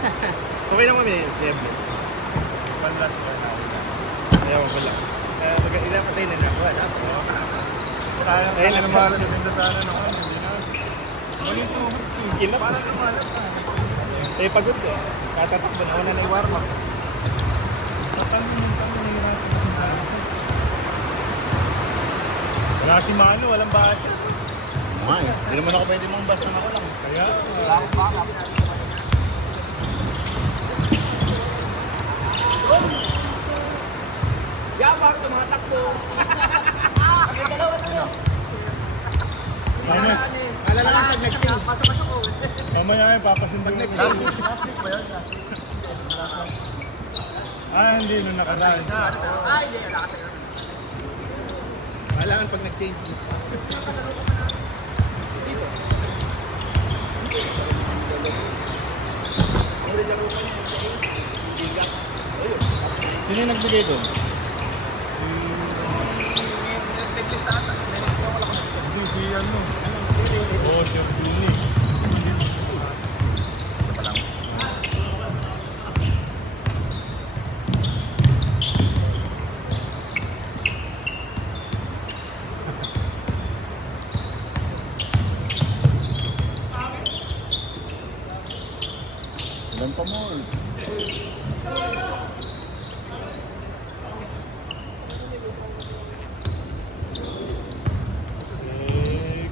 Okay naman kami, Diablo. Panlas ba na ako? Ayaw ko lang. Ilang patay na nakuha, ha? Kaya naman ganda sana ng ano, hindi na. Malito. Kinap. Para tumalap na. Eh, pagod ko. Katatakbo na. Una na i-warm up. Sa panahirapan ng sana. Wala si Mano, walang basa. Hindi naman ako pwede mong basta ako lang. Kaya, Wala akong backup. Yabang, tumatakbo. Ano? Alala lang pag nag-change. Pasok-pasok ko. Mamaya yung papasundo ko. Last week ba yun? Hindi, nung nakaraan. Ay, hindi. Wala kasi. Kailangan pag nag-change. Sino yung nagbigay doon? Hindi si ano. Oo, Sir Billy. Ilan pa mo?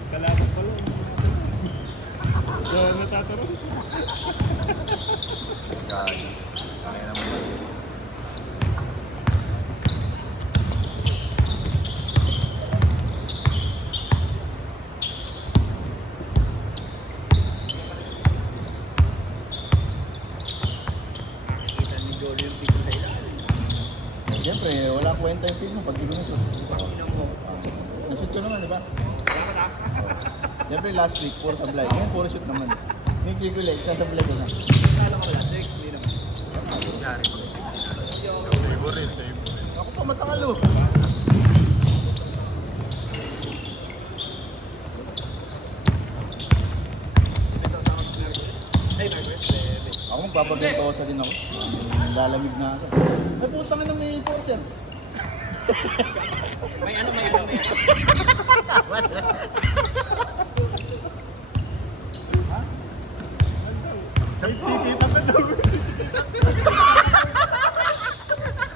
Kalaban pa lang. So, natatarong. Gagi. Kaya naman. Nakikita ni Jolie yung tigil sa ilalim. Siyempre, wala kwenta yung team mo pag di ko nashoot. Pakinan mo. Nashoot ko naman, di ba? Salamat, ha? Siyempre, last week, puro sablay. Ngayon, puro shoot naman. Yung chico leg, sasablay ko na. Kala ko lang, Dex, hindi naman. Yari ko. Favorite. Ako pa matakalo. Ay, my birthday. Ako magpapabentosa din ako. Lalamig na ako. Ay, putang ina may enforcer. May ano. Kikita ka daw.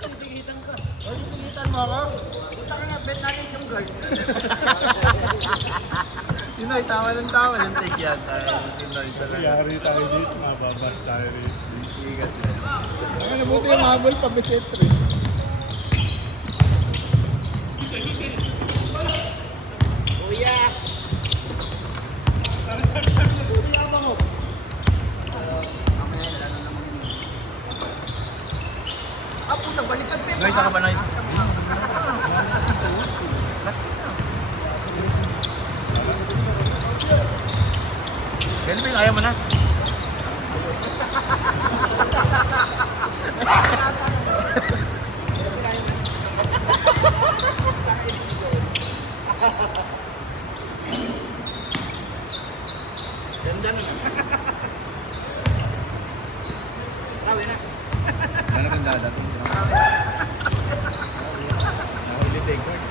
Titigitan ka. Ay, titigitan mo ako? Punta ka nga, bet natin yung guard. Sinoy, tawa ng tawa. Yung take yan. Sinoy talaga. Yari tayo dito, mababas tayo dito. Igat yan. Ang nabuti yung habol pa, beset rin. Kuya! Ah, puta, balikan pa. Noy, saka ba Noy? Last week na. Kelvin, ayaw mo na. Ganda na. Tawi na. Ano kang dadating? Nahuli take guard.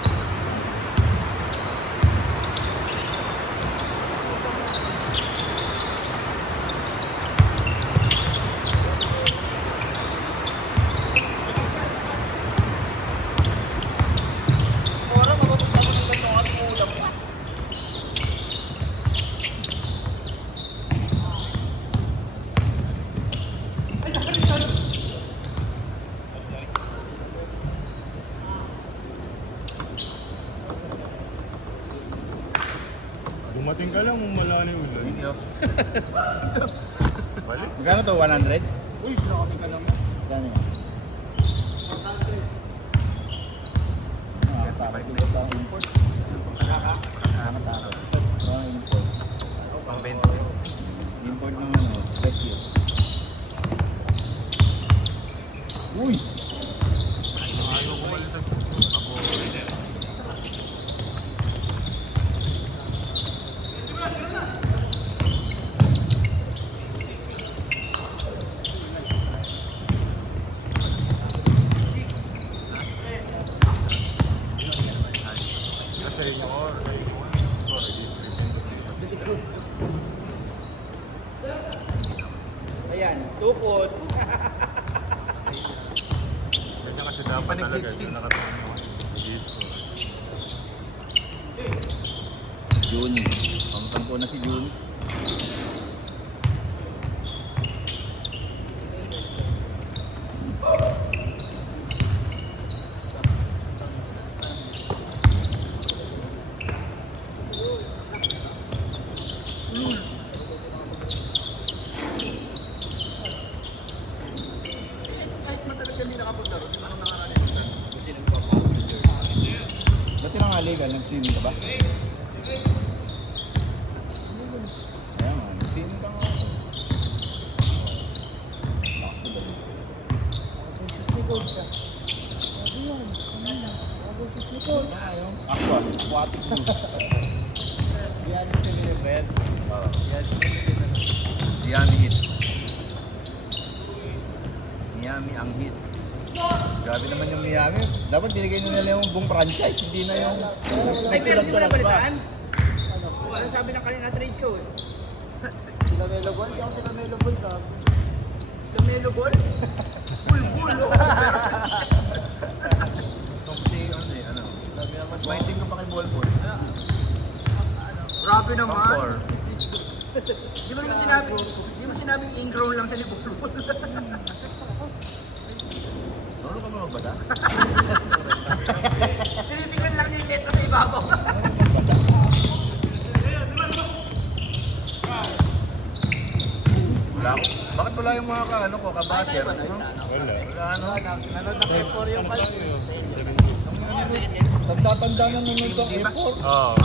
Ora, mababagtapos yung ganito ang ulam pa. Dumating ka lang, wala na yung ulan. Thank you. Balik. Magkano to? 100? Uy, grabe ka naman. Magkano yan? Parang tulad lang import. Nakakatakot. Parang import. Pang 20. Import ng ano, rescue. Uy! Ayaw ko balik sa ako. yan. Tukod. Ganyan kasi dapat talaga. Nag-change. Nakatingin mo. Disco. June. Pangtampo na si June. Kahit matagal ka hindi nakapunta ron, parang nakaraan kasi Dati nang illegal, nag-swimming ka ba? Kaya nga, nag-swimming ka nga ako. Aqua, aquatic blue. Yan yung sinilipet. Yan yung Miami Heat. Miami ang Heat. Grabe naman yung Miami. Dapat binigay nila yung buong franchise, hindi na yung... Ay, pero hindi mo nabalitaan? Ano sabi ng kanina trade ko eh? Sila Melo Ball? Hindi ako sila Melo Ball ka. Sila Melo Ball? Bull, oh. Mas maiting ko pa kay Ballball. Grabe naman. Pang-core. Di ba yung sinabing ingrown lang siya ni Bull Bull? Lolo ka ba magbada? Tinitingnan lang niya yung letra sa ibabaw. Wala ko. Bakit wala yung mga ano ko, kabasher? No? Wala. Wala ano? Nanood ng F4 yung kalbi. Tanda-tanda na naman itong airport. Oo.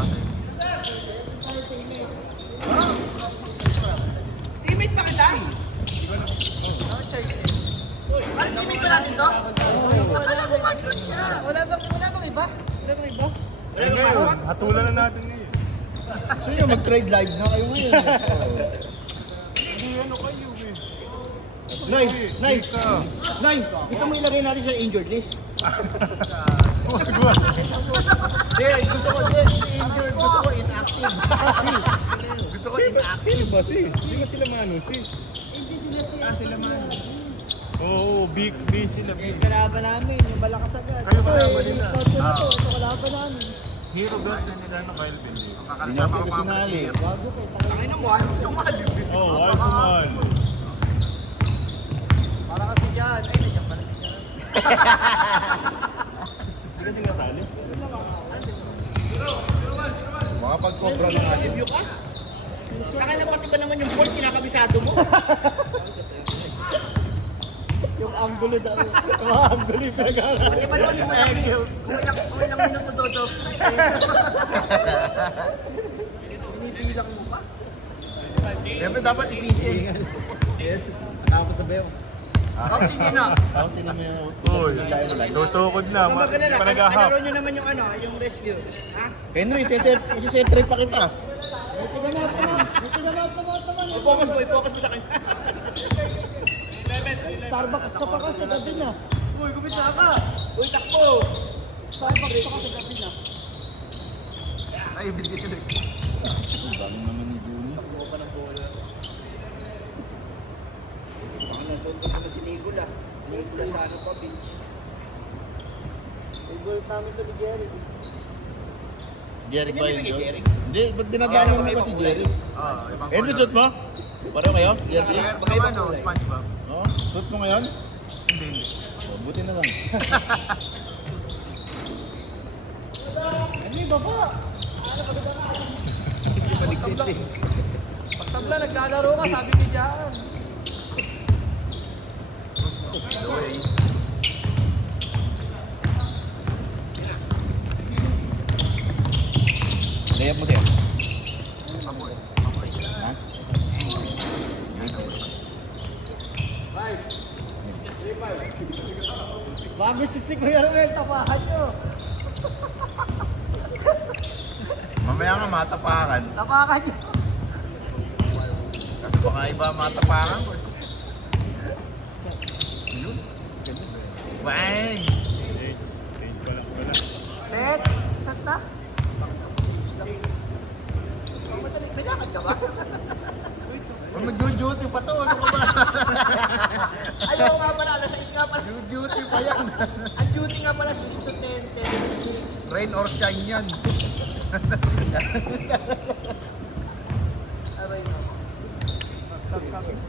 Teammate pa kita? Ano teammate pa natin to? Akala ko mascot siya. Wala bang iba? Wala bang iba? Eh ngayon, hatulan na natin ngayon. Gusto nyo mag-trade live na kayo ngayon. Hindi ano kayo eh. Nine! Ika. Gusto mo ilagay natin sa injured list? Hindi, gusto ko din. Injured. Gusto ko inactive. Gusto ko inactive. Sino ba si? Hindi ba sila Manu si? Hindi sila siya. Sila Manu. Oo, B sila. B. Kalaban namin, yung malakas agad. Kayo kalaban nila. Ito kalaban namin. Hero girls na nila ng Kyle Billy. Hindi niya ko sinali. Bago kayo. Tangin mo, ayaw sumali. Oo, ayos naman. Para kasi dyan. Ay, nandiyan pala si dyan. Hindi ka tinasali? Makapag-cobra na natin. Review ka? Tangin na pati ba naman yung ball, kinakabisado mo? Yung angulo daw. Yung mga angulo yung pinag-aaral. Pati ba naman yung ilang minuto dodo? Binibilang mo pa? Siyempre dapat efficient. Ako sa Beo. Sige na. Ako tinama yung... Uy, tutukod na. Kung magalala, Panagahap. kalaro nyo naman yung yung rescue. Ha? Henry, isi-set pa kita. I-focus mo sa akin. Starbucks ka pa kasi gabi na. Uy, gumita ka! Uy, takbo! Starbucks pa kasi gabi na. Ay, bigyan ka Ang dami naman ni Juni. Takbo pa ng bola. Baka nasod ko na si Nicola. Nicola sa ano pa, beach. May goal namin to ni Jerry. Jerry ba yun? Hindi kay Jerry. Hindi, ba't dinadaan mo ba si Jerry? Ibang Henry, suit mo? Pareho kayo? Yes, Baka ibang kulay. SpongeBob. Oo, suit mo ngayon? Hindi. Oh, buti na lang. Ano yung baba? Pagtabla, naglalaro ka, sabi ni Jan. Away. Layap mo siya. Ha? Bago si Stick Kuya Ruel, tapahan nyo. Mamaya nga matapakan. Tapakan nyo. Kasi baka iba matapakan ko. Yun. Bang! Set. Set na. May lakad ka ba? Kung mag-duty pa to, ano ka ba? Rain or shine yan.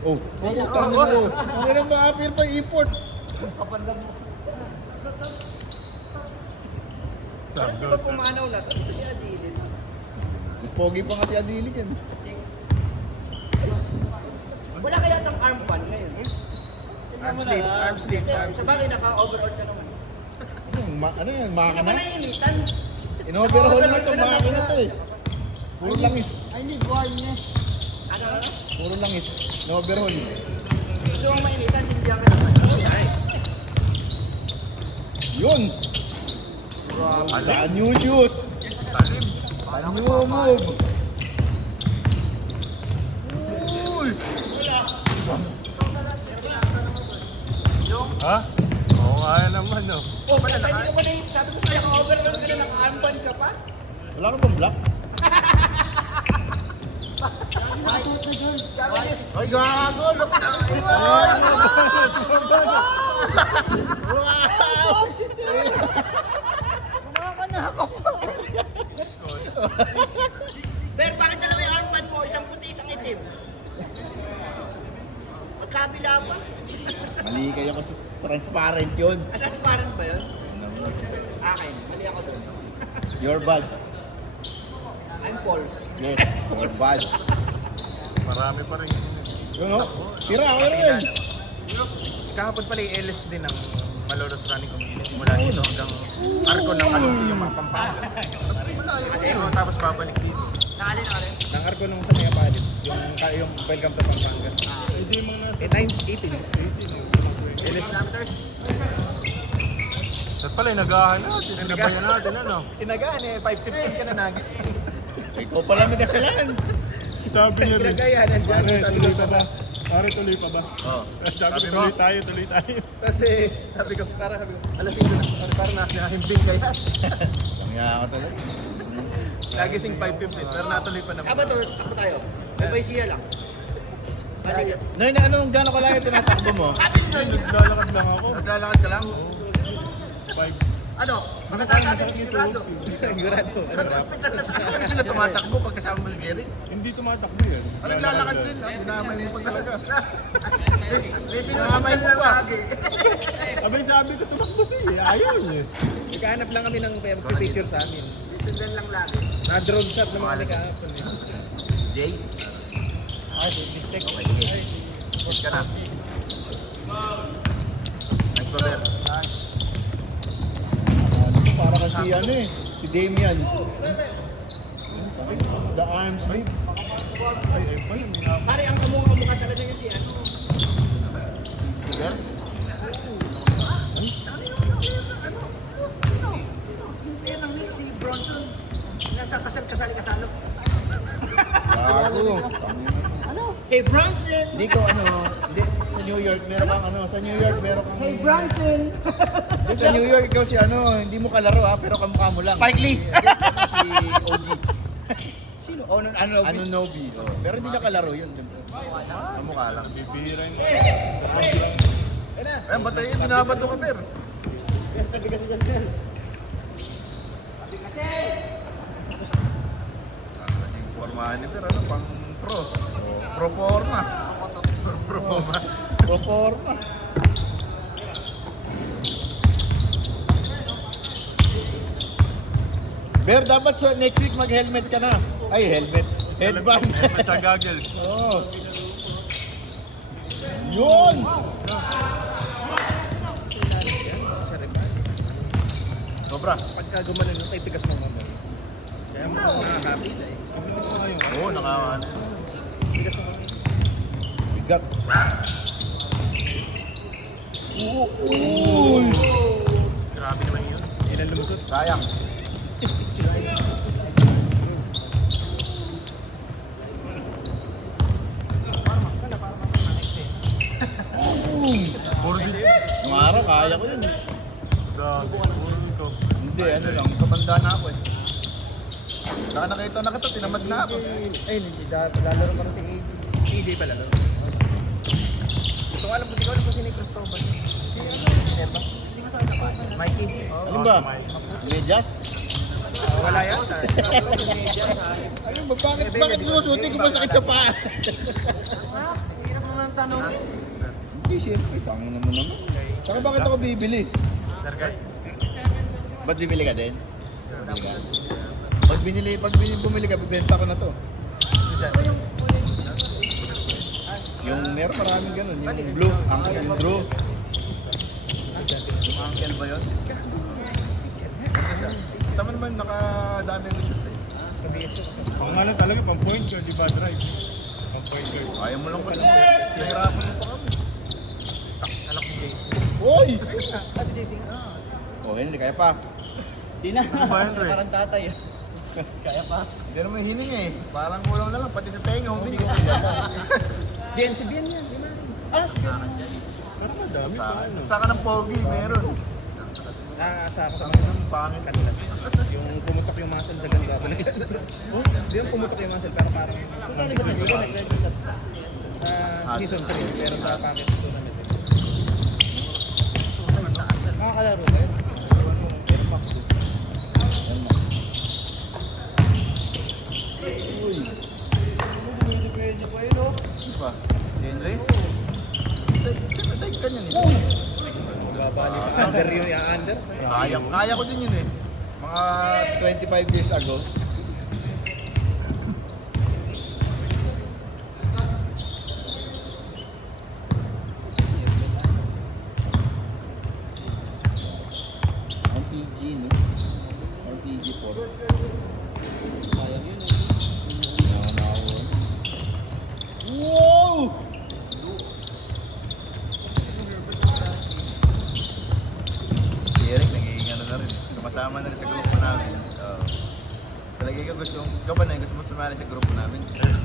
Oh, tama mo. Ang ilang ma-appear pa import. Pero di ba pumanaw na to? Ito si Adilin. Mas pogi pa nga si Adili yan. Wala kaya itong arm pan ngayon, eh? Arm sleeves, arm sleeves, arm Sa bagay, naka-overall ka naman. Ano yan? Hindi Maka ka ba na? naiinitan? In-overhaul na ito. Maka na ito eh. Puro langis. I need warmness. Ano? Puro langis. In-overhaul. Gusto mong mainitan, hindi ka naman. Yun! Saan new shoes? Talim. New move! Uy! Ha? Oo nga yan naman, no. Oh, basta hindi ka pa naiinitan. Sabi ko sa'yo, naka-overall ka na, naka-arm pan ka pa. Wala ka bang black? Ay, gago! Look na! Wow! Ben, bakit dalawa yung arm pan mo? Isang puti, isang itim. Magkabila pa. Mali kayo kasi transparent yun. Transparent ba yun? Akin, mali ako doon. Your bad. I'm false. Yes, your bad. Marami pa rin. Yun o? Tira, ako rin. Kahapon pala yung LS din ng Malolos Running Community. Mula dito hanggang Arco ng Kalupi, yung mga Pampanga. Ayun, tapos babalik dito. Nakalin. Ng Arco nung sa Mega Palit. Yung welcome to Pampanga. Eh, 18. LS Kilometers? Saan pala yung nagahan natin? Sinabayan natin, ano? Tinagaan eh, 5:15 ka na nagis. Ikaw pala may kasalanan. Sabi niya rin. Tinagayan, nandiyan. Pare, tuloy pa ba? Pare, tuloy pa ba? Oh. Sabi ko, mo? tuloy tayo. Kasi, sabi ko, alas 5 na. Parang nakahimbing kaya. Langya ka talaga. Nagising 5:15, pero natuloy pa naman. Sabado, takbo tayo. May siya lang. Balik. Nay, anong gano'n kalayo tinatakbo mo? Naglalakad lang ako. Naglalakad ka lang? 5. Ano? Makatasabi sigurado. Sigurado. Hospital na tayo. Ano sila tumatakbo pag kasama mo si Gary? Hindi tumatakbo yan. Ano naglalakad din? Dinamay mo pa talaga. May Dinamay mo sinusundan pa. lagi. Abay sabi ko tumakbo siya. Ayaw niya. Nagkahanap lang kami ng picture sa amin. Sinusundan lang lagi. Na-drone shot naman kami kahapon. Jay? Mistake. Push ka na. Nice ba, Ber? Para kasi ano eh, si Damian. The arm sleep. Ay, pala. Pare, ang kamukha talaga niya si ano. Ber? Sino? Yung player ng league, si Bronson. Nasa kasal-kasal-kasalo. Gago. Ano? Hey, Bronson! Hindi ko hindi, sa New York meron kang sa New York meron kang Hey, Bronson! Sa New York ikaw si hindi mo kalaro pero kamukha mo lang. Spike Lee! Si OG. Sino? Oh, ano? Nobi. Oh. Pero hindi na kalaro yun. Kamukha lang. Bibira yun. Ayun, batayin, binabato ka, Ber. Kasi formahan ni Ber, pang pro. Pro forma. Pro ba? Pro forma. Ber, dapat sa next week mag-helmet ka na. Ay, helmet. Headband. Helmet sa goggles. Oo. Yun! Sobra. Pagka gumanon yung kay tigas mo mamay. Kaya mo nakakapila eh. Oo, nakakaan. Tigas mo mamay. Bigat. Uy! Grabe naman yun. Ilan lumusot? Sayang. Puro dito. Nung araw, kaya ko yun. Dami. Puro dito. Hindi, ano lang, matanda na ako eh. Saka nakita na kita, tinamad na ako. Ay, hindi lalaro pa si AJ. Hindi pala. Gusto ko alam ko si Nick Cristobal. Si ano? Eva. Mikey. Ano ba? Medyas? Wala yan. Ano ba, bakit lusutin ko masakit sa paa? Hirap naman ang tanong. Hindi, siyempre, tangin naman naman. Saka bakit ako bibili? Sir Guy. Ba't bibili ka din? Bibili ka? Pag bumili ka, bibenta ko na to. Yung meron maraming ganun, yung blue, yung Drew. Yung uncle ba yun? Ganda siya. Tama naman, nakadami yung shoot eh. Ang ano talaga, pang point guard, di ba drive? Pang point guard. Ayaw mo lang kasi, nahirapan mo pa kami. Anak ni JC. Hoy! Oh, hindi, kaya pa. Di na. ba yun, Ray? Parang tatay. Kaya pa. Hindi naman hining eh. Parang kulang na lang, pati sa tenga, humingi. Bien, si Bien yan. Di ba? Ah, si Bien. Pero madami pa ano. Saka ng pogi, meron. Sa ako sa Ang ng pangit. yung pumutok yung muscle sa ganda. Hindi yung pumutok yung muscle pero parang Sasali ba sa Liga? Nag-register. season 3 pero sa packet tournament. Nakakalaro ba yun? Ano pa? Si Henry? Type ka niyan eh. Babali pa under yun yung under. Kaya ko din yun eh. Mga 25 years ago. Ang PG, no? Ang PG 4. Sayang yun. Wow! Si Eric nagiging ano na rin. Sumasama na rin sa grupo namin. Talaga ikaw ikaw ba na gusto mo sumali sa grupo namin? Ano?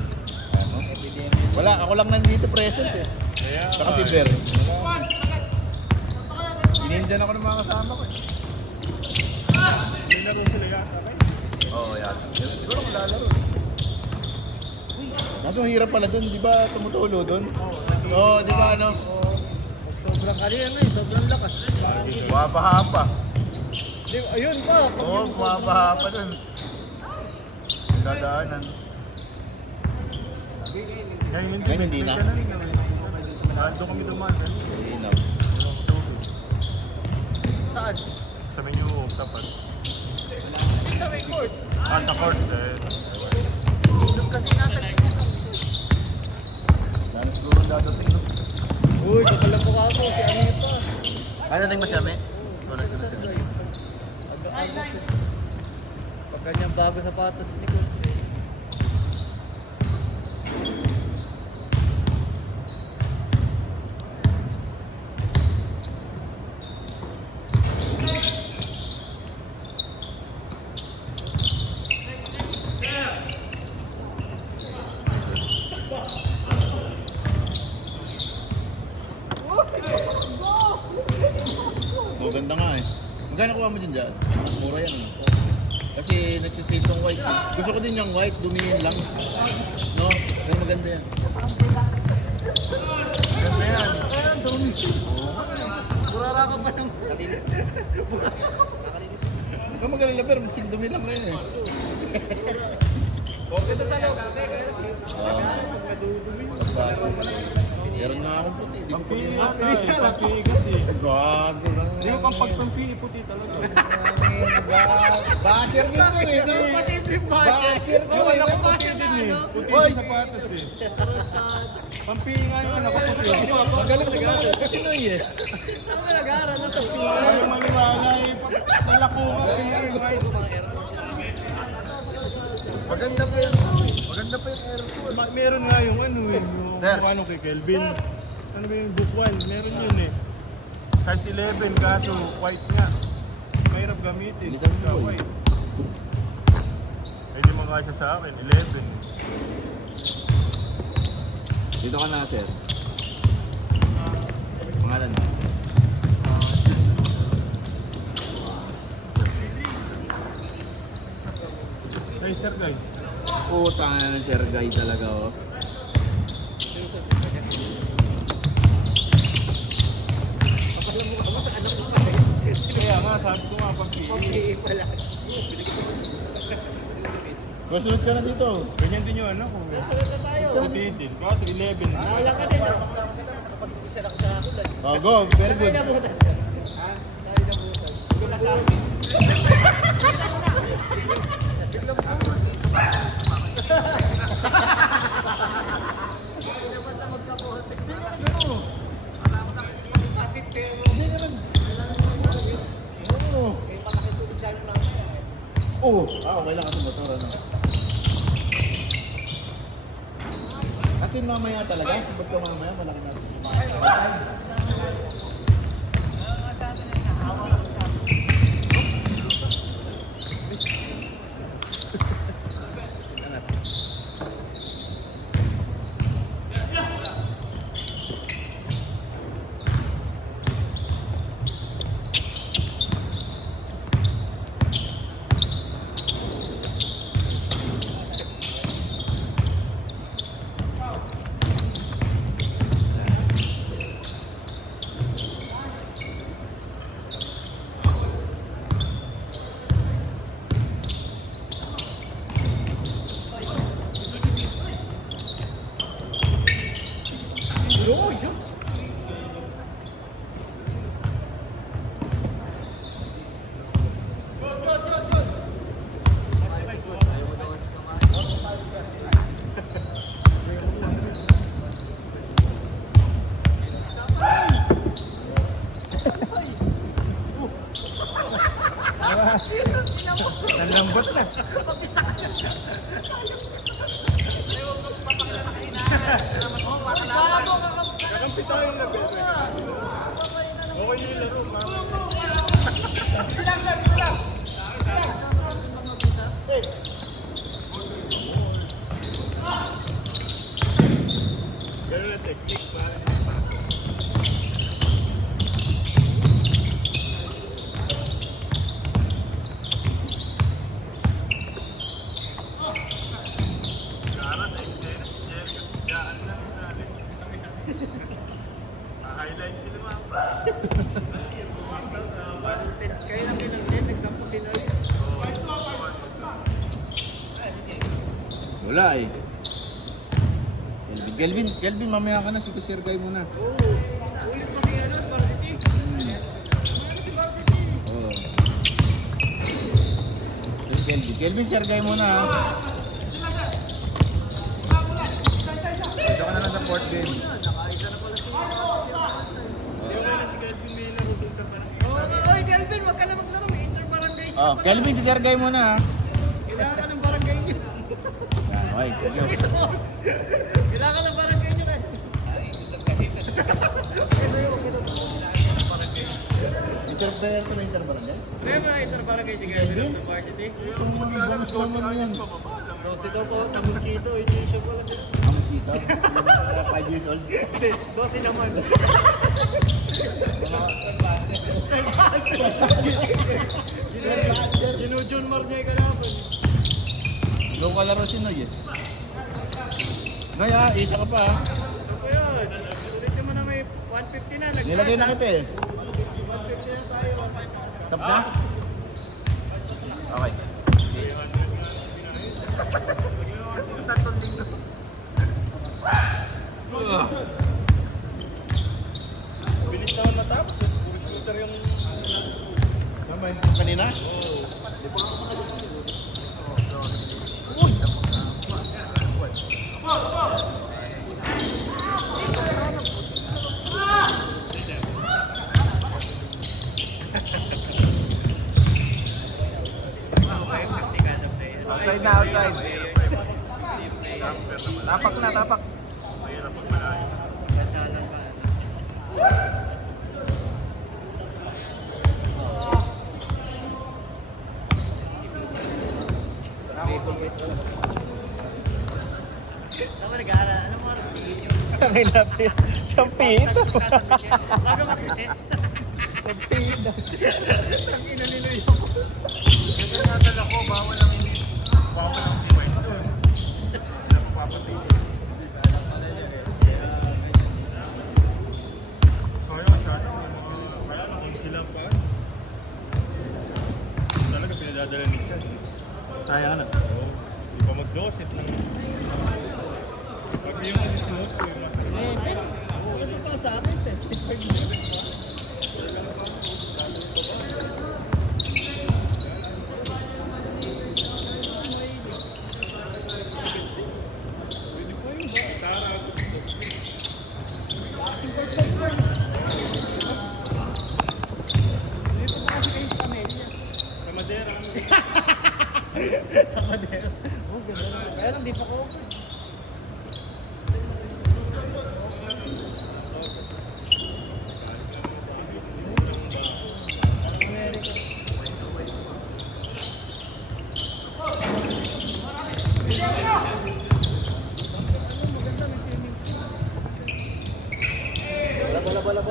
Wala, ako lang nandito present eh. Kaya, Saka si Ber. Inindihan ako ng mga kasama ko eh. nilaro sila yata kayo. Oo, yata. Siguro kung lalaro. Kaso ang hirap pala dun, di ba tumutulo dun? Oo, di ba ano? Sobrang kanina eh. Sobrang lakas. Bumabaha pa. Di, ayun pa. Pag Oo, yung bumabaha pa dun. Ang dadaanan. Ngayon hindi. Ngayon hindi na. Doon kami dumaan. Linaw. saan? Sa menu, tapat. Sa record. Sa court. Doon kasi nasa linya. Lalo siguro dadating no? Uy, kapal ang mukha mo. Si Ami pa. Ano natin masyami? Sulat ko na siya. Aga-aga po. Pag kanyang bago sapatos ni Coach eh. Maganda nga eh. Magkano kuha mo din dyan? Mura yan. Kasi nagsisitong white. Gusto ko din yung white, dumihin lang. No? Pero maganda yan. Maganda yan. Ayan, dumi. Burara ka pa ng... Kalinis. Huwag ka magalala pero dumi lang rin eh. Okay to sa loob. Meron nga akong puti. Di ko Pampili puti. yata eh. Pampigas eh. Gago lang. Hindi mo pang pagpampili puti talaga. Basher din to eh, no? Basher ko eh. Wala ko puti din eh. Puti Hoy! yung sapatos eh. Pampili nga yun ako puti. Magaling kumakas kasi no eh. Ano nag-aaral na to? Ayaw maniwala eh. Malako ka right? Maganda pa yun. Maganda pa yung airport. Meron nga yung ano eh. Yung Sir. mukha nung kay Kelvin. Ano ba yung book 1? Meron yun eh. Size 11 kaso white nga. Mahirap gamitin. Bilisan mo, Kaya boy. white. Hindi makasya sa akin. 11. Dito ka na, sir. Pangalan mo? Ay, sir guy. Puta nga ng Sir Guy talaga oh. Kaya nga, sabi ko nga, pampili. Okay pala. Masunod ka na dito. Ganyan din yung anak ko. Sunod na tayo. Sabihin, kaso 11. Wala ka din. Oh, go. Very good. Oh, okay lang kasi motor ano. Kasi mamaya talaga, ba't ka mamaya malaki na. Nalambot na. Kakampi tayo na bebe. Okay yung laro, mama. Ganun ang technique para hindi pasok. Gara sa eksena, si Jericho, si Jaan lang nalis. Ma-highlight sila mama. Kaya lang din, nagtampusin na rin. Wala eh. Kelvin, mamaya ka na. Sige, Sir Guy muna. Oo. Ulit pa si ano, Varsity. Si Varsity. Oo. Kelvin, Sir Guy muna ha. Dito ka na lang sa fourth game. Hindi ko na si Kelvin may narusulta pa rin. Oy, Kelvin, wag ka na maglaro. May inter-barangay sa Oh, Kelvin, si Sir Guy muna ha. Kailangan ka ng barangay niyo. Okay, thank you. Kailangan ka ng barangay niyo. Inter-player to na inter-barangay? May mga inter-barangay si Kelvin ng Varsity. Kung mga bonus naman yan. Rosy daw po sa mosquito. I-tissue ko lang sila. Ang kita. 5 years old. 12 naman. Sinujun Mar niya yung kalaban. Low ka laro si Noy eh. Noy ha, isa ka pa ha. Ano po yun? Ulit naman na may 150 na. Nilagay na kita eh. 150 na tayo. Stop na? Okay. Bilis naman matapos. Puro shooter yung... Tama yung kanina? Outside na, outside. Tapak na, tapak. Mahirap pag malayo. Tama nag-aaral. Anong oras tingin nyo? Ang inapit. Sampit. Bago mag-recess. Sampit. Ang inaniloy. Kasi nadala ko, bawal ang rewind doon. Sila papatay. Sayang, shot. Kung sila pa. Talaga pinadadala ni Chad. Kaya na. Oo. Di ba deposit ng... Pag yung isuot ko, yung nasa... Ano pa sa akin? Pwede po yun ba? Tara, gusto. Dito pa kasi kayo sa Camellia. Sa Madera kami. Sa Madero. Oh, ganda na. Kaya lang, di pa ko. Bala.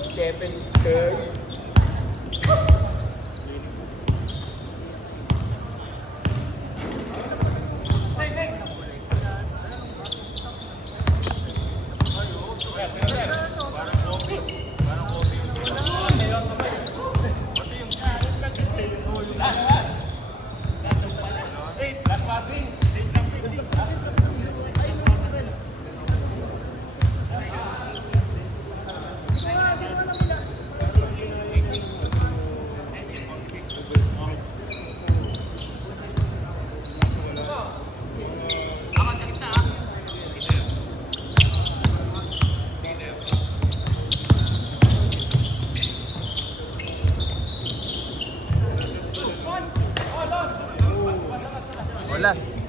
Stephen Curry. Olas.